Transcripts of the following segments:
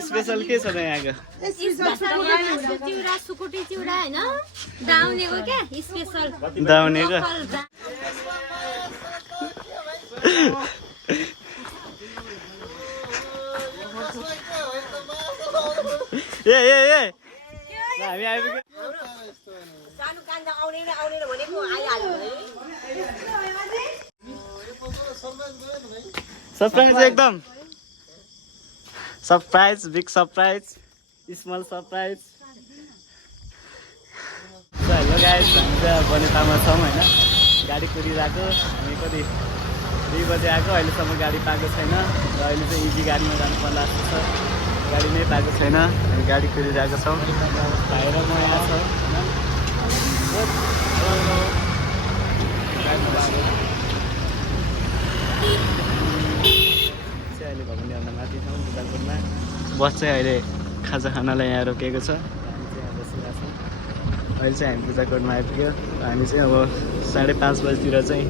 Special के छ त यहाँको? चिउरा सुकुटी चिउरा हैन दाउनेको के स्पेशल दाउनेको ए हामी आइपुग्यो। सानो कान्दा आउने भनेको आइहाल्यो है। सरप्राइज एकदम surprise big surprise small surprise. Hello guys, हामी चाहिँ बनेतामा छौँ होइन। गाडी कुदिरहेको हामी कति 2 बजे आएको, अहिलेसम्म गाडी पाएको छैन र अहिले चाहिँ इजी गाडीमा जानु पर्ला जस्तो छ। गाडी नै पाएको छैन, हामी गाडी कुदिरहेको छौँ। भाइ र म यहाँ छौँ अहिले भगवान्भन्दा माथि छौँ बुदाकोटमा। बस चाहिँ अहिले खाजा खानालाई यहाँ रोकेको छ। हामी चाहिँ यहाँ बसिरहेको छौँ। अहिले चाहिँ हामी बुदाकोटमा आइपुग्यो। हामी चाहिँ अब 5:30 बजीतिर चाहिँ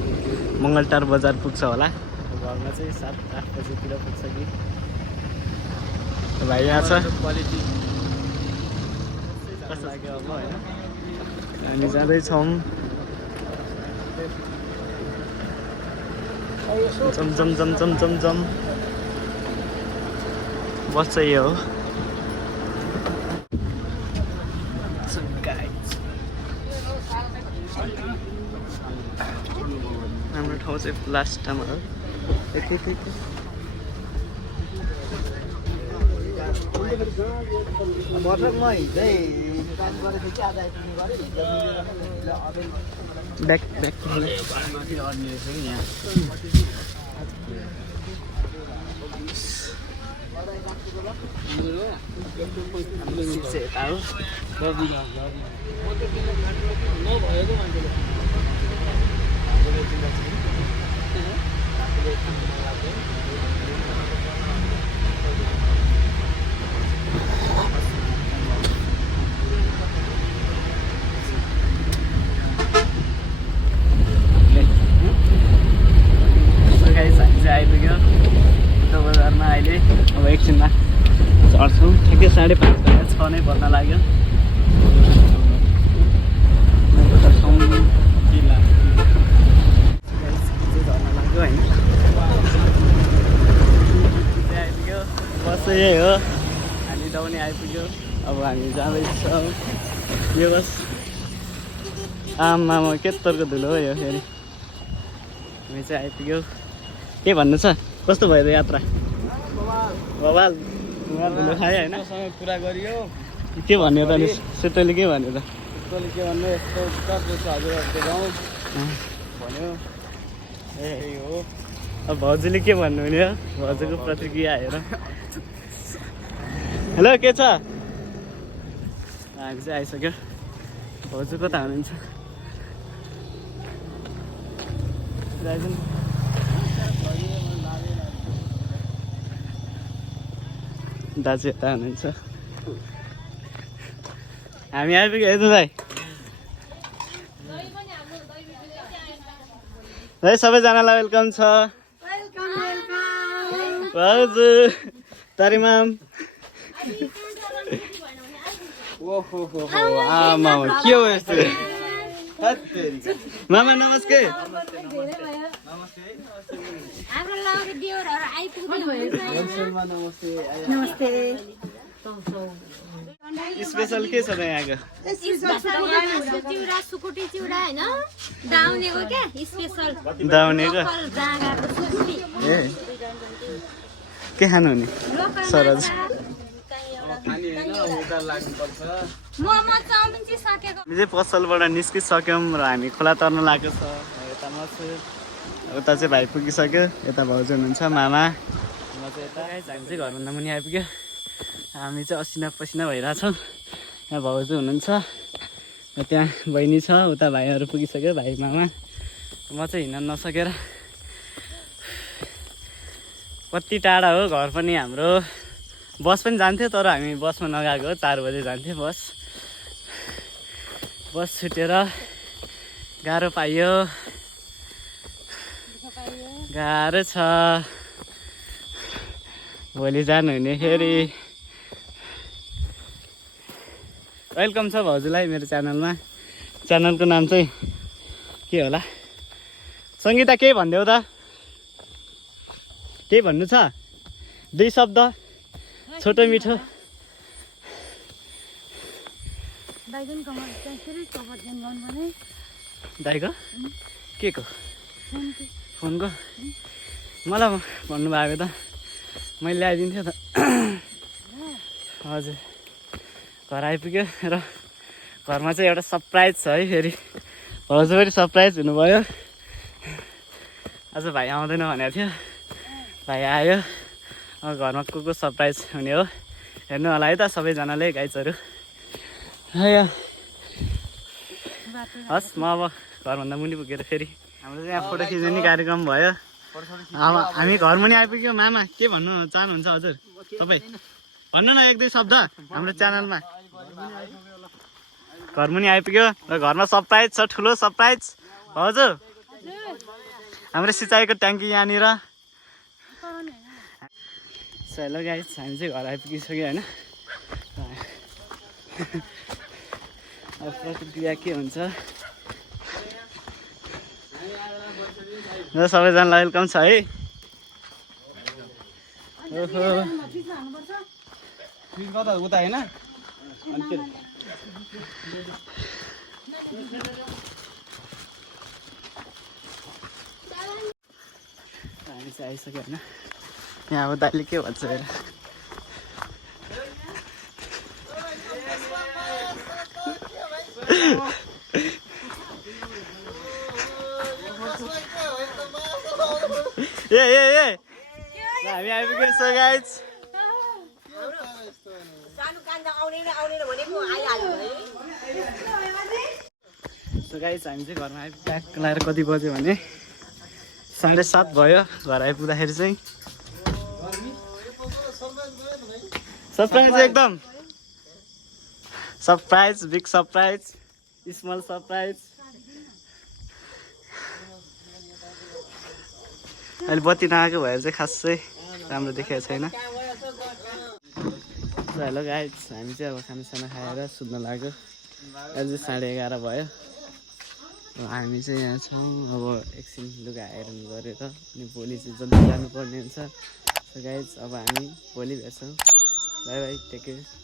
मङ्गलटार बजार पुग्छ होला। घरमा चाहिँ 7-8 बजीतिर पुग्छ कि। भाइ यहाँ छ। कस्तो लाग्यो अब होइन? हामी जाँदैछौँ। जम बस चाहिँ यो हो। हाम्रो ठाउँ चाहिँ लास्ट टाइममा हो। ब्याक आइपुग्यो बजारमा अहिले। अब एकछिनमा चढ्छौँ। ठिकै 5:30 बजे 6 नै बज्न लाग्यो। आइपुग्यो बस यही हो। हामी दाउने आइपुग्यो। अब हामी जाँदैछौँ। यो बस आमामा के तर्को धुलो हो यो फेरि। हामी चाहिँ आइपुग्यो। के भन्नु छ? कस्तो भयो त यात्रा? बवाल धुलो खायो होइन? कुरा गरियो। के भन्यो त अनि सुटोले के भन्यो त? सुटोले के भन्नु यस्तो हजुरहरूको गाउँ भन्यो। ए हो। अब भाउजूले के भन्नुहुने हो? भाउजूको प्रतिक्रिया हेर। हेलो के छ? हामी चाहिँ आइसक्यो। भाउजू कता हुनुहुन्छ? दाजु यता हुनुहुन्छ। हामी आइपुग्यो है दाइ। है सबैजनालाई वेलकम छ। भाउजू तरिमाम। आमा के हो यस्तो? मामा नमस्ते। हाम्रो लाउने बिउरहरु आइपुग्नु भयो। नमस्ते। स्पेशल के छ त यहाँको? चिउरा सुकुटी चिउरा हैन दाउनेको के स्पेशल दाउनेको ए के खानु नि सरज? मोमो चाउमिन चाहिँ सकेको। हामी चाहिँ पसलबाट निस्किसक्यौँ र हामी खोला तर्न लागेको छ। यता म छु, उता चाहिँ भाइ पुगिसक्यो। यता भाउजू हुनुहुन्छ, मामा। म चाहिँ यता हामी चाहिँ घरभन्दा मुनि आइपुग्यो। हामी चाहिँ असिना पसिना भइरहेछौँ। यहाँ भाउजू हुनुहुन्छ, त्यहाँ बहिनी छ, उता भाइहरू पुगिसक्यो, भाइ मामा। म चाहिँ हिँड्न नसकेर कति टाढा हो घर पनि हाम्रो। बस पनि जान्थ्यो तर हामी बसमा नगएको। 4 बजे जान्थ्यो बस। बस छुटेर गाह्रो पाइयो। गाह्रो छ। भोलि जानुहुने फेरि वेलकम छ भाउजूलाई मेरो च्यानलमा। च्यानलको नाम चाहिँ के होला? सङ्गीता केही भनिदेऊ त, केही भन्नु छ? 2 शब्द छोटो मिठो। दाइको के को? फोनको? मलाई भन्नुभएको त मैले ल्याइदिन्थेँ त। हजुर घर आइपुग्यो र घरमा चाहिँ एउटा सरप्राइज छ है। फेरि भाउजू पनि सरप्राइज हुनुभयो। आज भाइ आउँदैन भनेको थियो, भाइ आयो। अब घरमा को सरप्राइज हुने हो हेर्नु होला है त सबैजनाले गाइजहरू। हस् म अब घरभन्दा मुनि पुगेर फेरि हाम्रो चाहिँ यहाँ फोटो खिच्ने कार्यक्रम भयो। अब हामी घर मुनि आइपुग्यो। मामा के भन्नु चाहनुहुन्छ हजुर तपाईँ? भन्नु न 1-2 शब्द हाम्रो च्यानलमा। घर मुनि आइपुग्यो र घरमा सरप्राइज छ, ठुलो सरप्राइज। हजुर हाम्रो सिँचाइको ट्याङ्की यहाँनिर। हेलो गाइस, हामी चाहिँ घर आइपुगिसक्यो होइन। अब प्रतिक्रिया के हुन्छ र सबैजनालाई वेलकम छ है। उता होइन हामी चाहिँ आइसक्यो होइन। यहाँ अब दाइले के भन्छ हेर। ए हामी आइपुगेको गाइज। सानो काण्ड आउने भनेको आइहाल्यो है। सो गाइज हामी चाहिँ घरमा आइपुग्दा लाएर कति बज्यो भने 7:30 भयो। घर आइपुग्दाखेरि चाहिँ सरप्राइज, एकदम surprise, big surprise, small surprise. अहिले बत्ती नआएको भएर चाहिँ खासै राम्रो देखेको छैन। हेलो गाइज, हामी चाहिँ अब खानासाना खाएर सुत्न लाग्यो। अहिले चाहिँ 11:30 भयो। हामी चाहिँ यहाँ छौँ। अब एकछिन लुगा आइरन गरेर अनि भोलि चाहिँ जल्दी जानुपर्ने हुन्छ। सो गाइज अब हामी भोलि भेट्छौँ। Bye bye, take care.